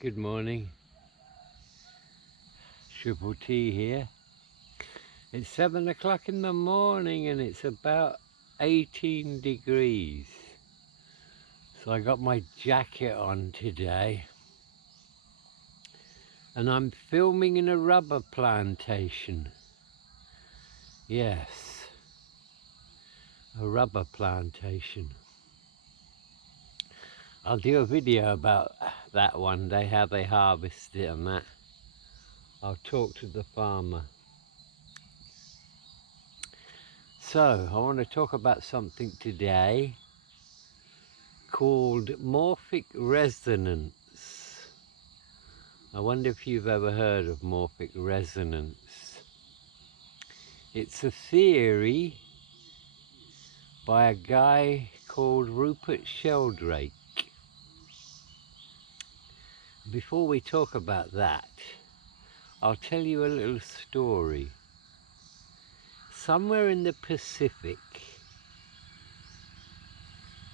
Good morning, Triple T here. It's 7 o'clock in the morning and it's about 18 degrees. So I got my jacket on today and I'm filming in a rubber plantation. Yes, a rubber plantation. I'll do a video about that one day, how they harvest it and that. I'll talk to the farmer. So, I want to talk about something today called Morphic Resonance. I wonder if you've ever heard of Morphic Resonance. It's a theory by a guy called Rupert Sheldrake. Before we talk about that, I'll tell you a little story. Somewhere in the Pacific,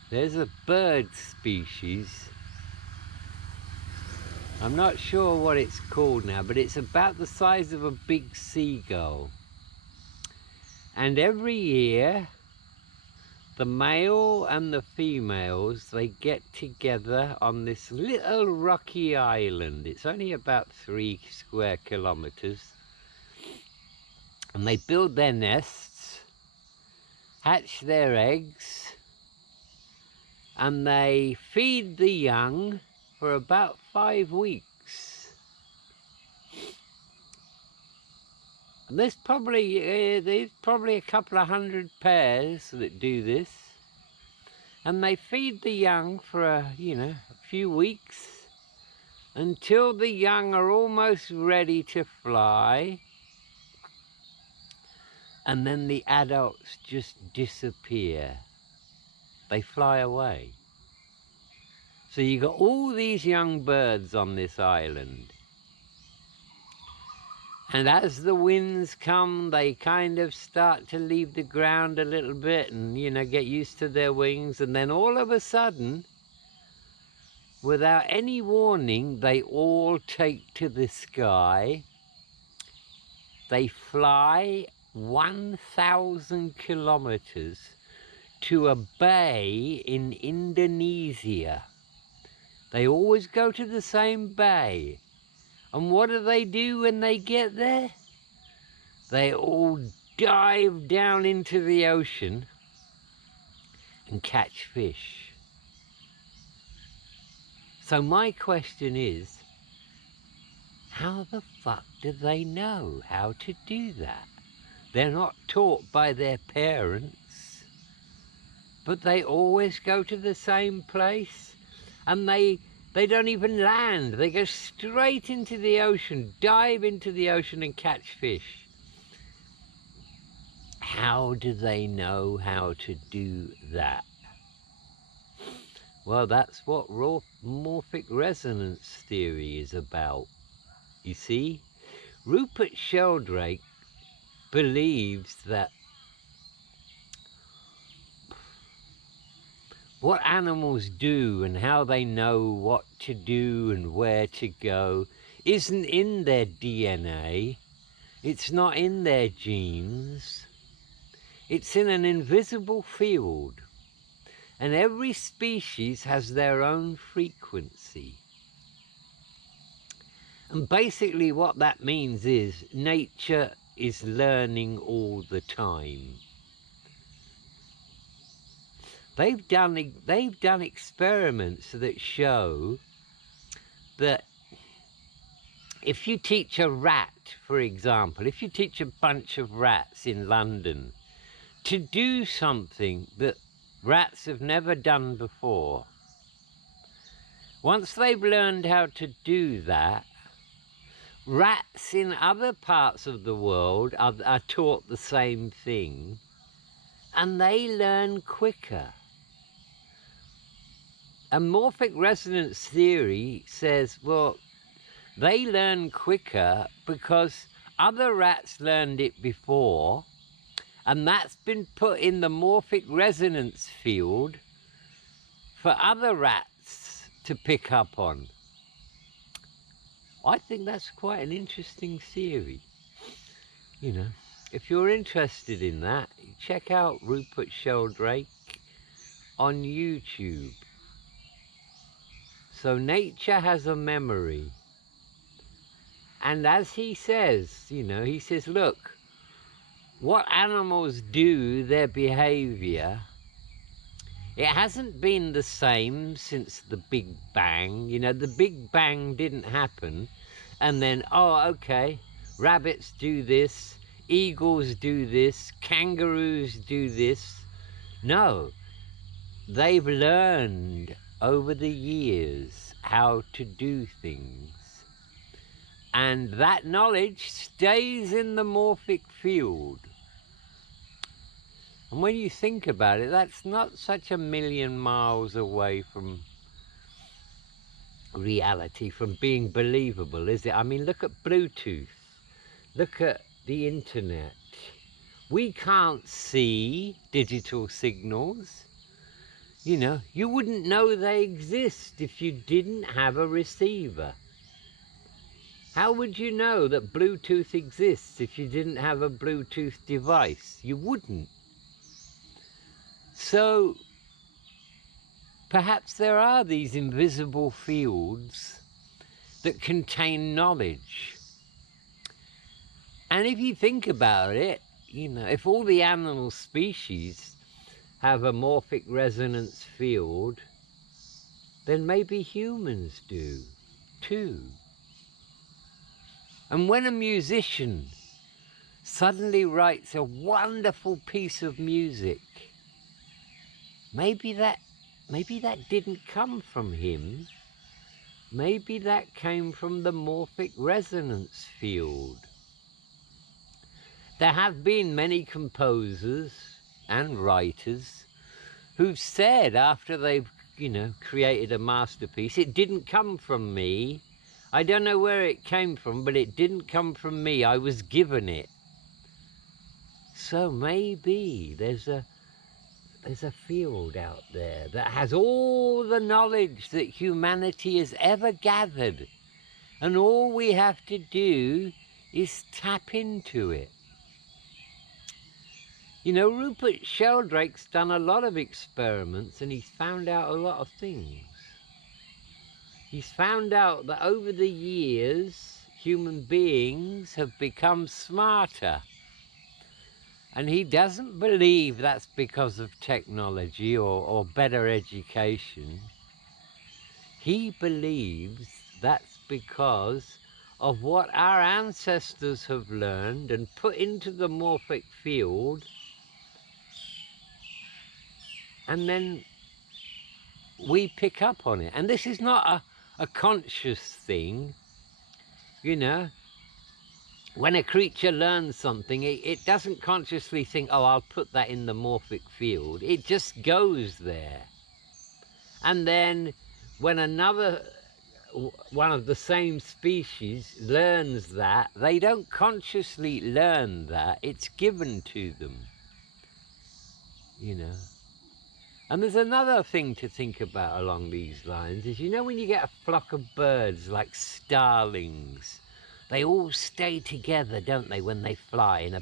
there's a bird species. I'm not sure what it's called now, but it's about the size of a big seagull. And every year, the male and the females, they get together on this little rocky island. It's only about 3 square kilometers. And they build their nests, hatch their eggs, and they feed the young for about 5 weeks. And there's probably a couple of 100 pairs that do this, and they feed the young for a few weeks until the young are almost ready to fly, and then the adults just disappear. They fly away. So you got all these young birds on this island. And as the winds come, they kind of start to leave the ground a little bit and, get used to their wings. And then all of a sudden, without any warning, they all take to the sky. They fly 1,000 kilometers to a bay in Indonesia. They always go to the same bay. And what do they do when they get there? They all dive down into the ocean and catch fish. So my question is, how the fuck do they know how to do that? They're not taught by their parents, but they always go to the same place, and they don't even land. They go straight into the ocean, dive into the ocean and catch fish. How do they know how to do that? Well, that's what Morphic Resonance theory is about. You see, Rupert Sheldrake believes that what animals do and how they know what to do and where to go isn't in their DNA. It's not in their genes. It's in an invisible field. And every species has their own frequency. And basically what that means is nature is learning all the time. They've done experiments that show that if you teach a rat, for example, if you teach a bunch of rats in London to do something that rats have never done before, once they've learned how to do that, rats in other parts of the world are taught the same thing, and they learn quicker. And Morphic Resonance theory says, well, they learn quicker because other rats learned it before, and that's been put in the Morphic Resonance field for other rats to pick up on. I think that's quite an interesting theory. You know, if you're interested in that, check out Rupert Sheldrake on YouTube. So nature has a memory. And as he says, you know, he says, look, what animals do, their behavior, it hasn't been the same since the Big Bang. You know, the Big Bang didn't happen and then, oh, okay, rabbits do this, eagles do this, kangaroos do this. No, they've learned over the years how to do things. And that knowledge stays in the morphic field. And when you think about it, that's not such a million miles away from reality, from being believable, is it? I mean, look at Bluetooth. Look at the internet. We can't see digital signals. You know, you wouldn't know they exist if you didn't have a receiver. How would you know that Bluetooth exists if you didn't have a Bluetooth device? You wouldn't. So perhaps there are these invisible fields that contain knowledge. And if you think about it, you know, if all the animal species have a morphic resonance field, then maybe humans do too. And when a musician suddenly writes a wonderful piece of music, maybe that didn't come from him. Maybe that came from the morphic resonance field. There have been many composers and writers who've said after they've, you know, created a masterpiece, it didn't come from me. I don't know where it came from, but it didn't come from me. I was given it. So maybe there's a field out there that has all the knowledge that humanity has ever gathered. And all we have to do is tap into it. You know, Rupert Sheldrake's done a lot of experiments and he's found out a lot of things. He's found out that over the years, human beings have become smarter. And he doesn't believe that's because of technology or better education. He believes that's because of what our ancestors have learned and put into the morphic field, and then we pick up on it. And this is not a conscious thing, you know. When a creature learns something, it doesn't consciously think, oh, I'll put that in the morphic field. It just goes there. And then when another one of the same species learns that, they don't consciously learn that. It's given to them, you know. And there's another thing to think about along these lines is, you know, when you get a flock of birds like starlings, they all stay together, don't they, when they fly,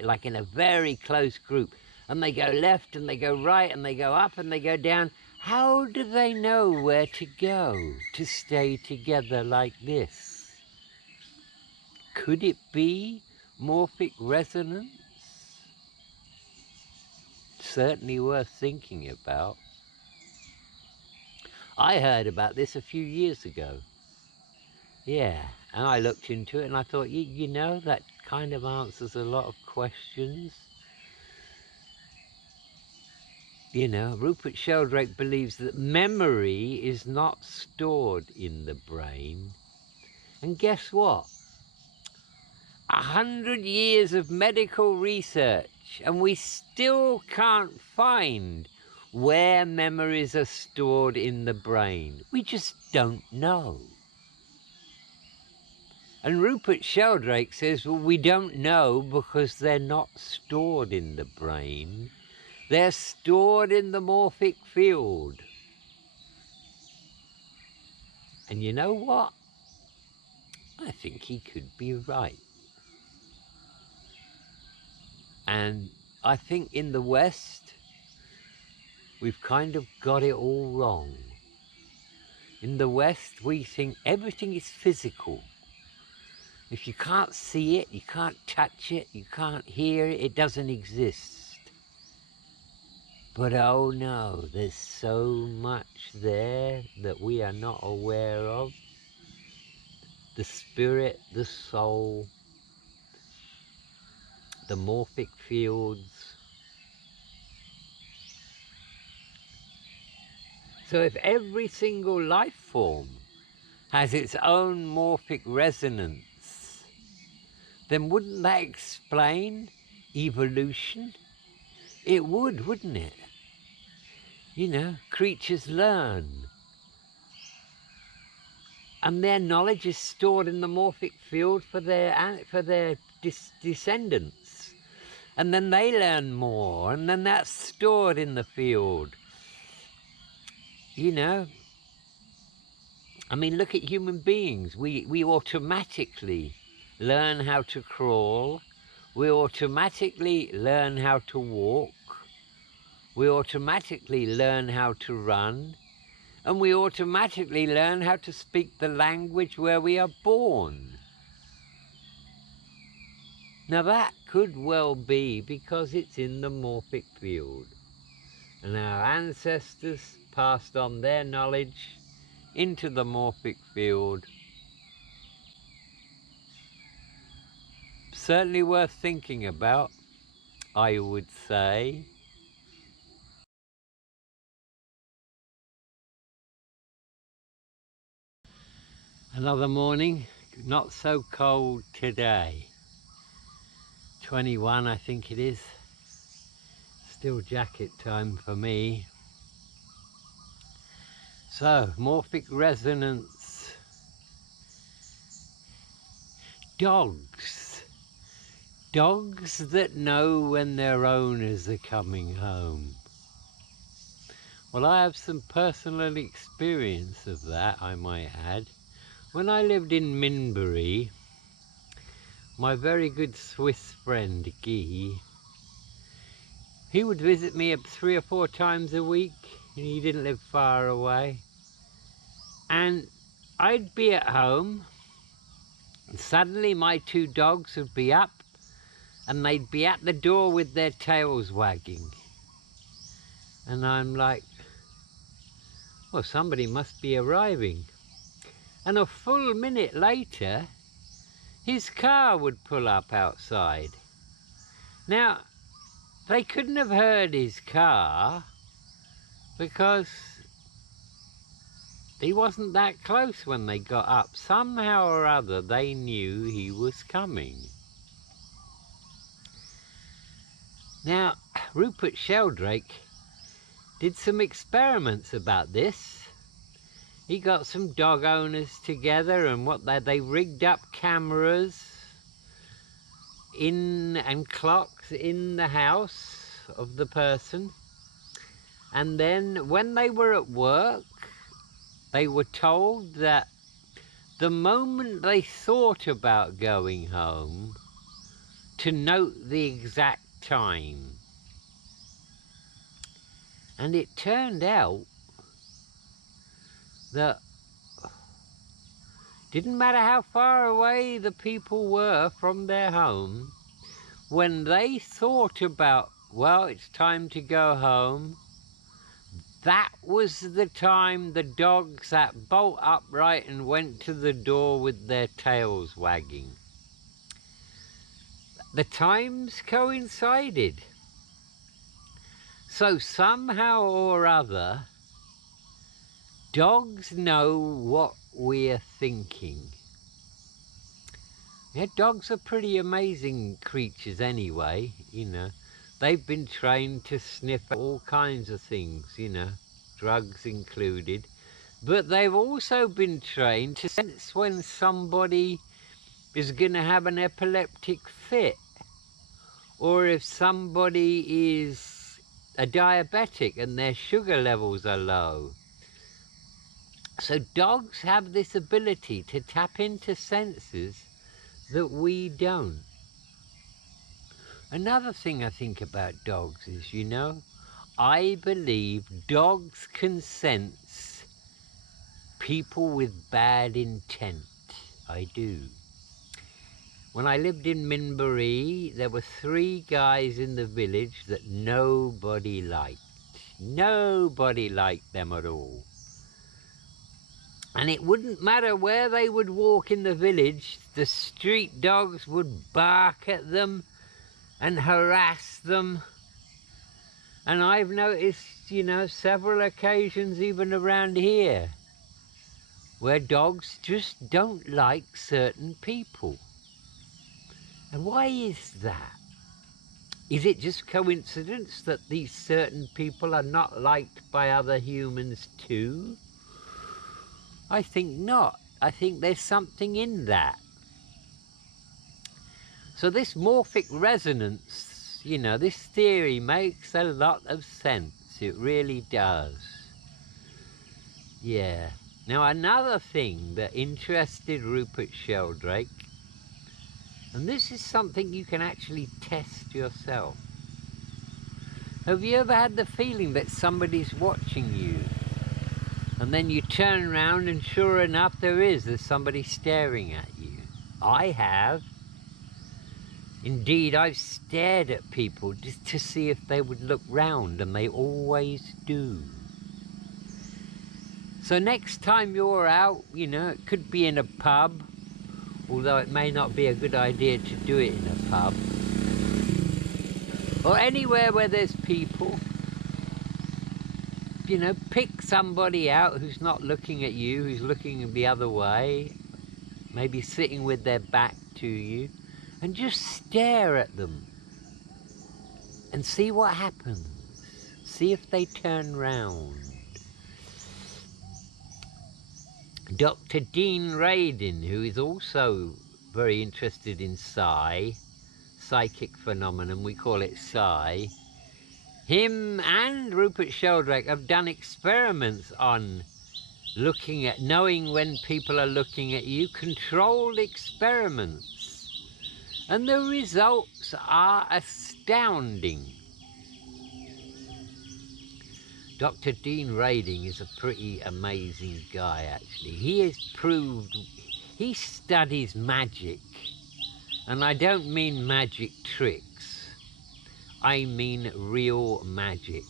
like in a very close group. And they go left and they go right and they go up and they go down. How do they know where to go to stay together like this? Could it be morphic resonance? Certainly worth thinking about. I heard about this a few years ago. Yeah, and I looked into it and I thought, you know, that kind of answers a lot of questions. You know, Rupert Sheldrake believes that memory is not stored in the brain. And guess what? 100 years of medical research and we still can't find where memories are stored in the brain. We just don't know. And Rupert Sheldrake says, well, we don't know because they're not stored in the brain. They're stored in the morphic field. And you know what? I think he could be right. And I think in the West, we've kind of got it all wrong. In the West, we think everything is physical. If you can't see it, you can't touch it, you can't hear it, it doesn't exist. But oh no, there's so much there that we are not aware of. The spirit, the soul, the morphic fields. So if every single life form has its own morphic resonance, then wouldn't that explain evolution? It would, wouldn't it? You know, creatures learn. And their knowledge is stored in the morphic field for their descendants. And then they learn more, and then that's stored in the field. You know, I mean, look at human beings. We automatically learn how to crawl. We automatically learn how to walk. We automatically learn how to run. And we automatically learn how to speak the language where we are born. Now that could well be because it's in the morphic field. And our ancestors passed on their knowledge into the morphic field. Certainly worth thinking about, I would say. Another morning, not so cold today. 21, I think it is. Still jacket time for me. So, morphic resonance. Dogs. Dogs that know when their owners are coming home. Well, I have some personal experience of that, I might add. When I lived in Minbury, my very good Swiss friend, Guy, he would visit me 3 or 4 times a week, and he didn't live far away. And I'd be at home, and suddenly my 2 dogs would be up, and they'd be at the door with their tails wagging. And I'm like, well, somebody must be arriving. And a full minute later, his car would pull up outside. Now, they couldn't have heard his car because he wasn't that close when they got up. Somehow or other, they knew he was coming. Now, Rupert Sheldrake did some experiments about this. He got some dog owners together, and they rigged up cameras and clocks in the house of the person. And then when they were at work, they were told that the moment they thought about going home, to note the exact time. And it turned out that didn't matter how far away the people were from their home, when they thought about, well, it's time to go home, that was the time the dogs sat bolt upright and went to the door with their tails wagging. The times coincided. So somehow or other, dogs know what we're thinking. Yeah, dogs are pretty amazing creatures anyway, you know. They've been trained to sniff all kinds of things, you know, drugs included. But they've also been trained to sense when somebody is going to have an epileptic fit, or if somebody is a diabetic and their sugar levels are low. So dogs have this ability to tap into senses that we don't. Another thing I think about dogs is, you know, I believe dogs can sense people with bad intent. I do. When I lived in Minbury, there were 3 guys in the village that nobody liked. Nobody liked them at all. And it wouldn't matter where they would walk in the village, the street dogs would bark at them and harass them. And I've noticed, you know, several occasions even around here where dogs just don't like certain people. And why is that? Is it just coincidence that these certain people are not liked by other humans too? I think not. I think there's something in that. So this morphic resonance, you know, this theory makes a lot of sense. It really does. Yeah. Now another thing that interested Rupert Sheldrake, and this is something you can actually test yourself. Have you ever had the feeling that somebody's watching you? And then you turn around and sure enough there's somebody staring at you. I have. Indeed, I've stared at people just to see if they would look round, and they always do. So next time you're out, you know, it could be in a pub, although it may not be a good idea to do it in a pub, or anywhere where there's people. You know, pick somebody out who's not looking at you, who's looking the other way, maybe sitting with their back to you, and just stare at them and see what happens. See if they turn round. Dr. Dean Radin, who is also very interested in psychic phenomenon, we call it psi, him and Rupert Sheldrake have done experiments on looking at, knowing when people are looking at you, controlled experiments. And the results are astounding. Dr. Dean Radin is a pretty amazing guy, actually. He has proved, he studies magic. And I don't mean magic tricks. I mean real magic.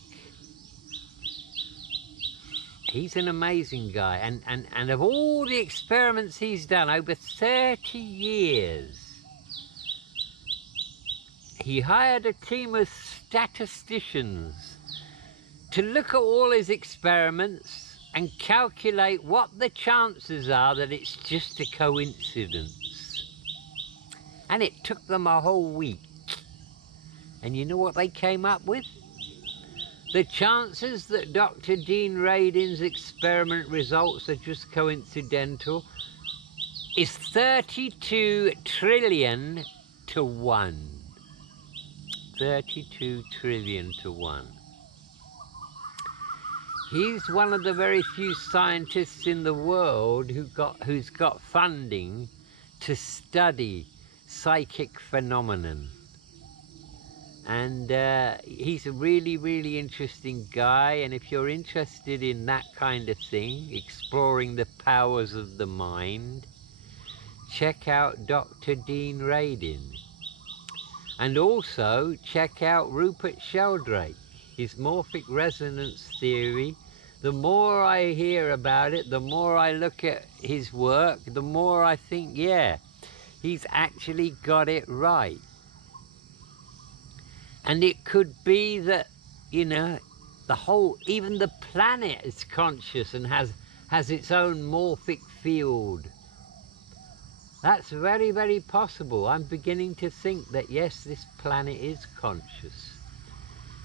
He's an amazing guy. And of all the experiments he's done over 30 years, he hired a team of statisticians to look at all his experiments and calculate what the chances are that it's just a coincidence. And it took them a whole week. And you know what they came up with? The chances that Dr. Dean Radin's experiment results are just coincidental is 32 trillion to 1. 32 trillion to 1. He's one of the very few scientists in the world who's got funding to study psychic phenomenon. And he's a really, really interesting guy. And if you're interested in that kind of thing, exploring the powers of the mind, check out Dr. Dean Radin. And also check out Rupert Sheldrake, his morphic resonance theory. The more I hear about it, the more I look at his work, the more I think, yeah, he's actually got it right. And it could be that, you know, the whole, even the planet is conscious and has its own morphic field. That's very, very possible. I'm beginning to think that, yes, this planet is conscious.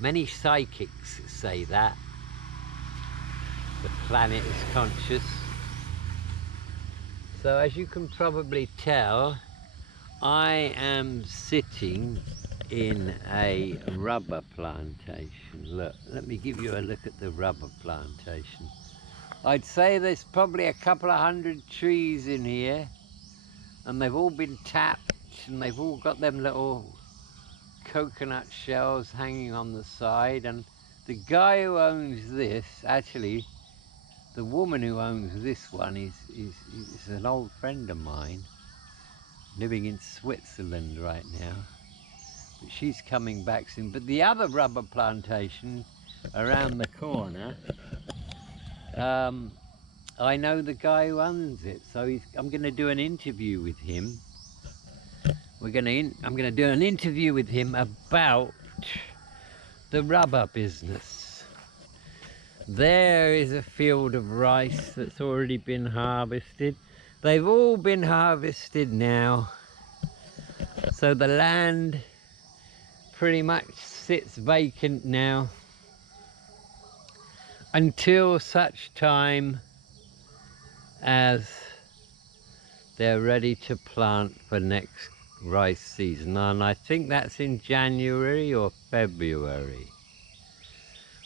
Many psychics say that. The planet is conscious. So as you can probably tell, I am sitting in a rubber plantation. Look, let me give you a look at the rubber plantation. I'd say there's probably a couple of 100 trees in here, and they've all been tapped, and they've all got them little coconut shells hanging on the side. And the guy who owns this, actually the woman who owns this one is an old friend of mine living in Switzerland right now, but she's coming back soon. But the other rubber plantation around the corner, I know the guy who owns it, so I'm going to do an interview with him. I'm going to do an interview with him about the rubber business. There is a field of rice that's already been harvested. They've all been harvested now, so the land pretty much sits vacant now until such time as they're ready to plant for next rice season, and I think that's in January or February.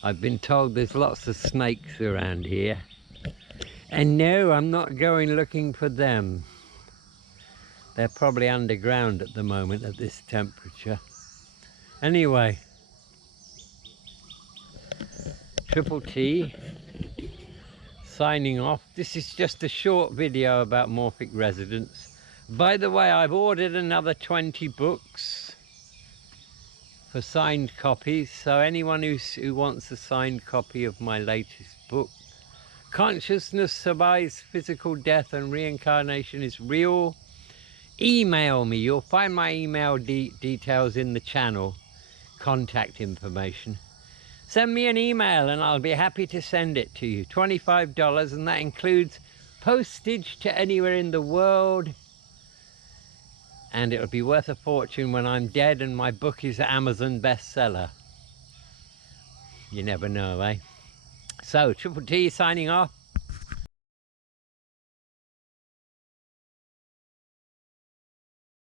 I've been told there's lots of snakes around here, and no, I'm not going looking for them. They're probably underground at the moment at this temperature. Anyway, Triple T signing off. This is just a short video about Morphic Resonance. By the way, I've ordered another 20 books for signed copies, so anyone who wants a signed copy of my latest book, Consciousness Survives Physical Death and Reincarnation is Real, email me. You'll find my email details in the channel, contact information. Send me an email and I'll be happy to send it to you. $25, and that includes postage to anywhere in the world. And it'll be worth a fortune when I'm dead and my book is an Amazon bestseller. You never know, eh? So, Triple T signing off.